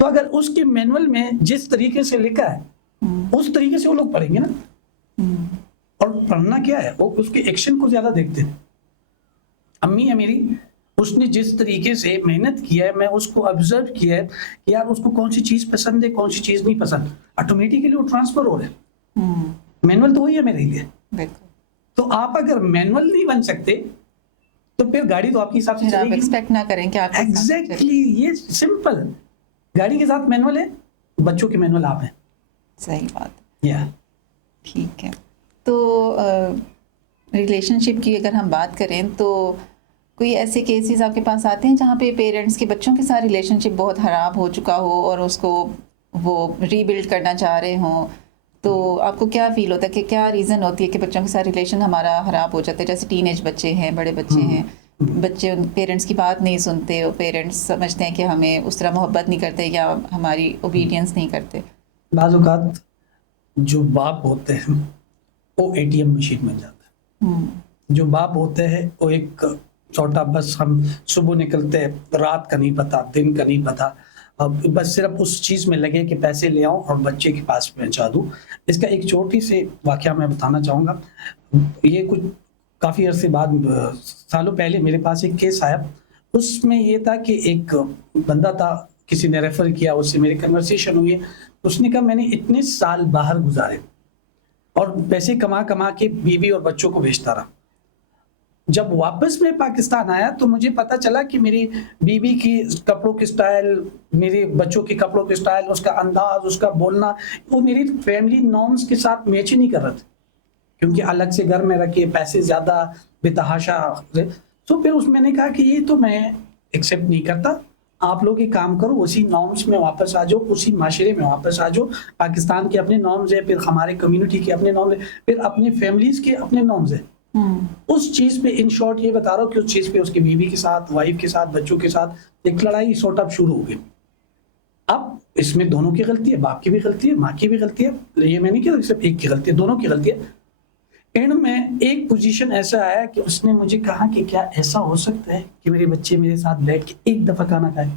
تو اگر اس کے مینول میں جس طریقے سے لکھا ہے اس طریقے سے وہ لوگ پڑھیں گے نا. اور پڑھنا کیا ہے, وہ اس کے ایکشن کو زیادہ دیکھتے ہیں. امی ہے میری, اس نے جس طریقے سے محنت کیا ہے, میں اس کو آبزرو کیا ہے کہ یار اس کو کون سی چیز پسند ہے, کون سی چیز نہیں پسند, آٹومیٹکلی وہ ٹرانسفر ہو رہا ہے. مینول تو وہی ہے میرے لیے. تو آپ اگر مینول نہیں بن سکتے تو پھر گاڑی تو آپ کے حساب سے چلے گی. ایکسپیکٹ نہ کریں کہ آپ ایگزیکٹلی, یہ سمپل. گاڑی کے ساتھ مینول ہے, بچوں کے مینول آپ ہیں. صحیح بات. ٹھیک ہے. تو ریلیشن شپ کی اگر ہم بات کریں تو کوئی ایسے کیسز آپ کے پاس آتے ہیں جہاں پہ پیرنٹس کے بچوں کے ساتھ ریلیشن شپ بہت خراب ہو چکا ہو اور اس کو وہ ری بلڈ کرنا چاہ رہے ہوں, تو آپ کو کیا فیل ہوتا ہے کہ کیا ریزن ہوتی ہے کہ بچوں کے ساتھ ریلیشن ہمارا خراب ہو جاتا ہے؟ جیسے ٹین ایج بچے ہیں, بڑے بچے ہیں, بچے پیرنٹس کی بات نہیں سنتے, اور پیرنٹس سمجھتے ہیں کہ ہمیں اس طرح محبت نہیں کرتے یا ہماری اوبیڈینس نہیں کرتے. بعض اوقات جو باپ ہوتے ہیں وہ اے ٹی ایم مشین بن جاتا ہے. جو باپ ہوتے ہیں وہ ایک چھوٹا, بس ہم صبح نکلتے ہیں, رات کا نہیں پتا, دن کا نہیں پتا, بس صرف اس چیز میں لگے کہ پیسے لے آؤں اور بچے کے پاس پہنچا دوں. اس کا ایک چھوٹی سی واقعہ میں بتانا چاہوں گا. یہ کچھ کافی عرصے بعد, سالوں پہلے میرے پاس ایک کیس آیا. اس میں یہ تھا کہ ایک بندہ تھا, کسی نے ریفر کیا, اس سے میری کنورسیشن ہوئی. اس نے کہا میں نے اتنے سال باہر گزارے اور پیسے کما کما کے بیوی اور بچوں کو بھیجتا رہا. جب واپس میں پاکستان آیا تو مجھے پتا چلا کہ میری بیوی کی کپڑوں کی سٹائل, میرے بچوں کے کپڑوں کی سٹائل, اس کا انداز, اس کا بولنا, وہ میری فیملی نارمز کے ساتھ میچ ہی نہیں کر رہا تھا, کیونکہ الگ سے گھر میں رکھے, پیسے زیادہ, بے تحاشا. تو پھر اس میں نے کہا کہ یہ تو میں ایکسیپٹ نہیں کرتا. آپ لوگ یہ کام کرو, اسی نارمز میں واپس آ جاؤ, اسی معاشرے میں واپس آ جاؤ. پاکستان کے اپنے نارمز ہیں, پھر ہمارے کمیونٹی کے اپنے نارمز ہیں, پھر اپنے فیملیز کے اپنے نارمز ہیں. اس چیز پہ ان شارٹ یہ بتا رہا ہوں کہ اس چیز پہ اس کی بیوی کے ساتھ, وائف کے ساتھ, بچوں کے ساتھ ایک لڑائی سارٹ اپ شروع ہو گئی. اب اس میں دونوں کی غلطی ہے, باپ کی بھی غلطی ہے, ماں کی بھی غلطی ہے. یہ میں نہیں کہہ صرف ایک کی غلطی ہے, دونوں کی غلطی ہے. اینڈ میں ایک پوزیشن ایسا آیا کہ اس نے مجھے کہا کہ کیا ایسا ہو سکتا ہے کہ میرے بچے میرے ساتھ بیٹھ کے ایک دفعہ کھانا کھائے.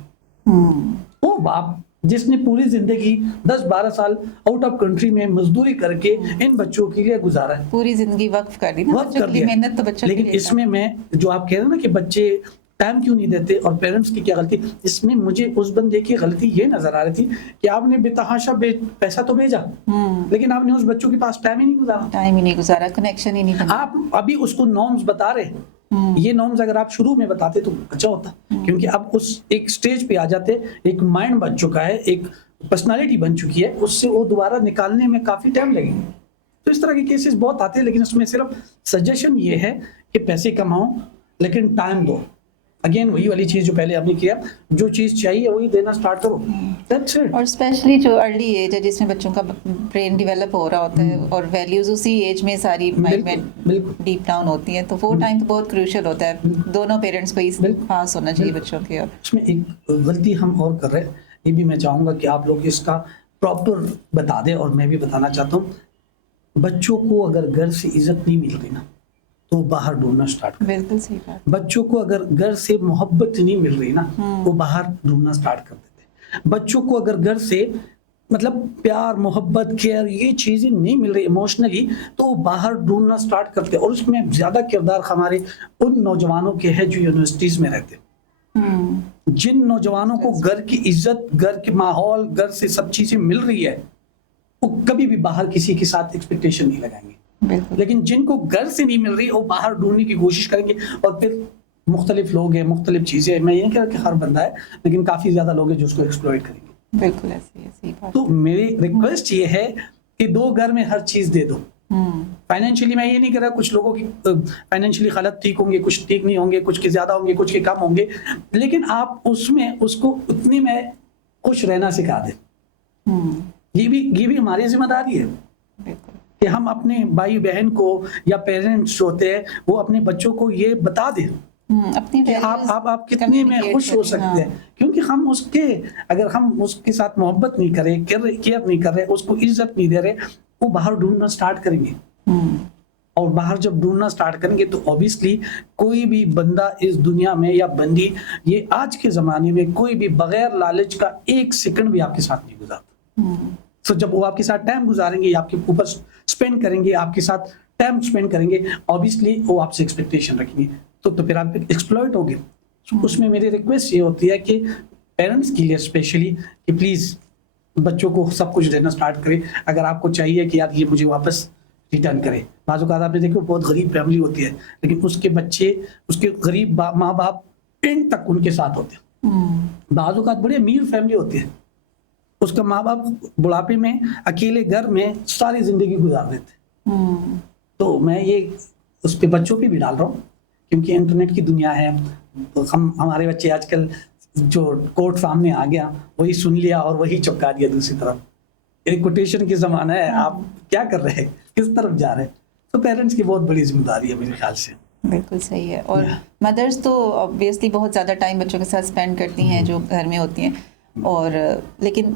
وہ باپ جس نے پوری زندگی 10-12 سال آؤٹ آف کنٹری میں مزدوری کر کے ان بچوں کے لیے گزارا ہے, پوری زندگی وقف کر دی نا بچوں کے لیے, محنت تو بچوں کے لیے. لیکن اس میں جو آپ کہہ رہے ہیں نا کہ بچے ٹائم کیوں نہیں دیتے اور پیرنٹس کی کیا غلطی, اس میں مجھے اس بندے کی غلطی یہ نظر آ رہی تھی کہ آپ نے بے تحاشا پیسہ تو بھیجا, لیکن آپ نے اس بچوں کے پاس ٹائم ہی نہیں گزارا, کنیکشن ہی نہیں بنا. آپ ابھی اس کو نارمز بتا رہے, یہ نارمز اگر آپ شروع میں بتاتے تو اچھا ہوتا, کیونکہ اب اس ایک سٹیج پہ آ جاتے, ایک مائنڈ بن چکا ہے, ایک پرسنالٹی بن چکی ہے, اس سے وہ دوبارہ نکالنے میں کافی ٹائم لگے گا. تو اس طرح کے کیسز بہت آتے ہیں, لیکن اس میں صرف سجیشن یہ ہے کہ پیسے کماؤ لیکن ٹائم دو. اگین وہی والی چیز جو پہلے آپ نے کیا, جو چیز چاہیے وہی دینا سٹارٹ کرو. اور اسپیشلی جو ارلی ایج ہے جس میں بچوں کا برین ڈیولپ ہو رہا ہوتا ہے اور ویلیوز اسی ایج میں ساری مائنڈ میں ڈیپ ڈاؤن ہوتی ہیں, تو وہ ٹائم تو بہت کروشل ہوتا ہے. دونوں پیرنٹس کو اس پاس ہونا چاہیے بچوں کے. اور اس میں ایک غلطی ہم اور کر رہے ہیں, یہ بھی میں چاہوں گا کہ آپ لوگ اس کا پراپر بتا دیں, اور میں بھی بتانا چاہتا ہوں. بچوں کو اگر گھر سے عزت نہیں مل رہی نا تو باہر ڈھونڈنا سٹارٹ کر. بالکل صحیح بات. بچوں کو اگر گھر سے محبت نہیں مل رہی نا وہ باہر ڈھونڈنا سٹارٹ کر دیتے. بچوں کو اگر گھر سے مطلب پیار, محبت, کیئر, یہ چیزیں نہیں مل رہی ایموشنلی, تو وہ باہر ڈھونڈنا سٹارٹ کرتے. اور اس میں زیادہ کردار ہمارے ان نوجوانوں کے ہے جو یونیورسٹیز میں رہتے. جن نوجوانوں کو گھر کی عزت, گھر کے ماحول, گھر سے سب چیزیں مل رہی ہے, وہ کبھی بھی باہر کسی کے ساتھ ایکسپیکٹیشن نہیں لگائیں گے. لیکن جن کو گھر سے نہیں مل رہی وہ باہر ڈھونڈنے کی کوشش کریں گے, اور پھر مختلف لوگ ہیں, مختلف چیزیں. میں یہ نہیں کہہ رہا کہ ہر بندہ ہے, لیکن کافی زیادہ لوگ ہیں جو اس کو ایکسپلوئٹ کریں گے. بالکل ایسی بات. تو میری ریکویسٹ یہ ہے کہ دو گھر میں ہر چیز دے دو. فائنینشلی میں یہ نہیں کہہ رہا, کچھ لوگوں کی فائنینشلی حالت ٹھیک ہوں گے, کچھ ٹھیک نہیں ہوں گے, کچھ کے زیادہ ہوں گے, کچھ کے کم ہوں گے, لیکن آپ اس میں اس کو اتنی میں خوش رہنا سکھا دیں. یہ بھی ہماری ذمہ داری ہے کہ ہم اپنے بھائی بہن کو یا پیرنٹس ہوتے ہیں وہ اپنے بچوں کو یہ بتا دیں کہ آپ کتنے میں خوش ہو سکتے ہیں. کیونکہ ہم اس کے اگر ہم اس کے ساتھ محبت نہیں کریں, کیئر نہیں کر رہے, اس کو عزت نہیں دے رہے, وہ باہر ڈھونڈنا سٹارٹ کریں گے. اور باہر جب ڈھونڈنا اسٹارٹ کریں گے تو اوبیسلی کوئی بھی بندہ اس دنیا میں یا بندی یہ آج کے زمانے میں کوئی بھی بغیر لالچ کا ایک سیکنڈ بھی آپ کے ساتھ نہیں گزارتا. تو جب وہ آپ کے ساتھ ٹائم گزاریں گے, آپ کے اوپر اسپینڈ کریں گے, آپ کے ساتھ ٹائم اسپینڈ کریں گے, اوبیسلی وہ آپ سے ایکسپیکٹیشن رکھیں گے, تو پھر آپ ایکسپلوئٹ ہوگے. اس میں میری ریکویسٹ یہ ہوتی ہے کہ پیرنٹس کے لیے اسپیشلی کہ پلیز بچوں کو سب کچھ دینا اسٹارٹ کرے. اگر آپ کو چاہیے کہ یار یہ مجھے واپس ریٹرن کرے, بعض اوقات آپ نے دیکھو بہت غریب فیملی ہوتی ہے لیکن اس کے بچے, اس کے غریب ماں باپ اینڈ تک ان کے ساتھ ہوتے ہیں. بعض اوقات بڑی امیر فیملی ہوتی ہے, اس کا ماں باپ بڑھاپے میں اکیلے گھر میں ساری زندگی گزار دیتے. تو میں یہ اس پہ بچوں پہ بھی ڈال رہا ہوں کیونکہ انٹرنیٹ کی دنیا ہے. تو ہمارے بچے آج کل جو کوٹ سامنے آ گیا وہی سن لیا اور وہی چپکا دیا دوسری طرف. ایک کوٹیشن کی زمانہ ہے, آپ کیا کر رہے ہیں, کس طرف جا رہے ہیں. تو پیرنٹس کی بہت بڑی ذمہ داری ہے میرے خیال سے. بالکل صحیح ہے. اور مدرس تو آبویسلی بہت زیادہ ٹائم بچوں کے ساتھ اسپینڈ کرتی ہیں جو گھر میں ہوتی ہیں, اور لیکن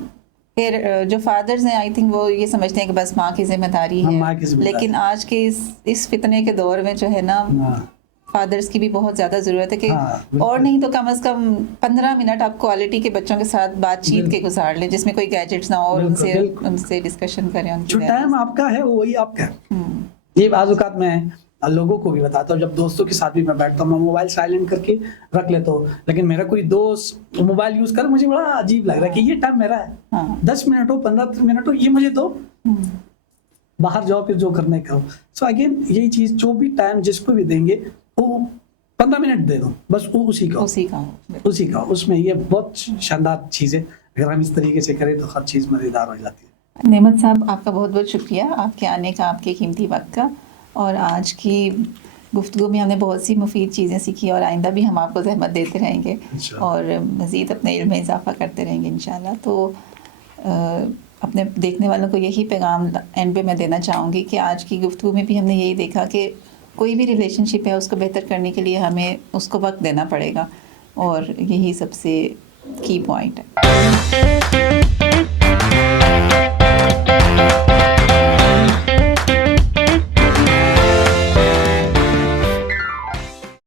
پھر جو فادرز ہیں آئی تھنک وہ یہ سمجھتے ہیں کہ بس ماں کی ذمہ داری ہے. لیکن آج کے اس فتنے کے دور میں جو ہے نا فادرز کی بھی بہت زیادہ ضرورت ہے کہ اور نہیں تو کم از کم 15 منٹ آپ کوالٹی کے بچوں کے ساتھ بات چیت کے گزار لیں جس میں کوئی گیجٹس نہ ہو, اور ان سے ڈسکشن کریں. جو ٹائم آپ کا ہے وہی آپ کا ہے. یہ بعض اوقات میں لوگوں کو بھی بتاتا ہوں, جب دوستوں کے ساتھ بھی میں بیٹھتا ہوں میں موبائل سائلنٹ کر کے رکھ لیتا ہوں, لیکن میرا کوئی دوست موبائل یوز کر مجھے بڑا عجیب لگ رہا ہے کہ یہ ٹائم میرا ہے. 10 منٹ ہو 15 منٹ ہو یہ مجھے دو, باہر جاؤ پھر جو کرنے کرو. سو اگین یہی چیز جو بھی ٹائم جس کو بھی دیں گے وہ 15 منٹ دے دو بس, وہ اسی کا. اس میں یہ بہت شاندار چیز ہے. اگر ہم اس طریقے سے کریں تو ہر چیز مزیدار ہو جاتی ہے. نعمت صاحب آپ کا بہت بہت شکریہ آپ کے آنے کا, آپ کے قیمتی وقت کا. اور آج کی گفتگو میں ہم نے بہت سی مفید چیزیں سیکھی, اور آئندہ بھی ہم آپ کو زحمت دیتے رہیں گے اور مزید اپنے علم میں اضافہ کرتے رہیں گے انشاءاللہ. تو اپنے دیکھنے والوں کو یہی پیغام اینڈ پہ میں دینا چاہوں گی کہ آج کی گفتگو میں بھی ہم نے یہی دیکھا کہ کوئی بھی ریلیشن شپ ہے اس کو بہتر کرنے کے لیے ہمیں اس کو وقت دینا پڑے گا, اور یہی سب سے کی پوائنٹ ہے.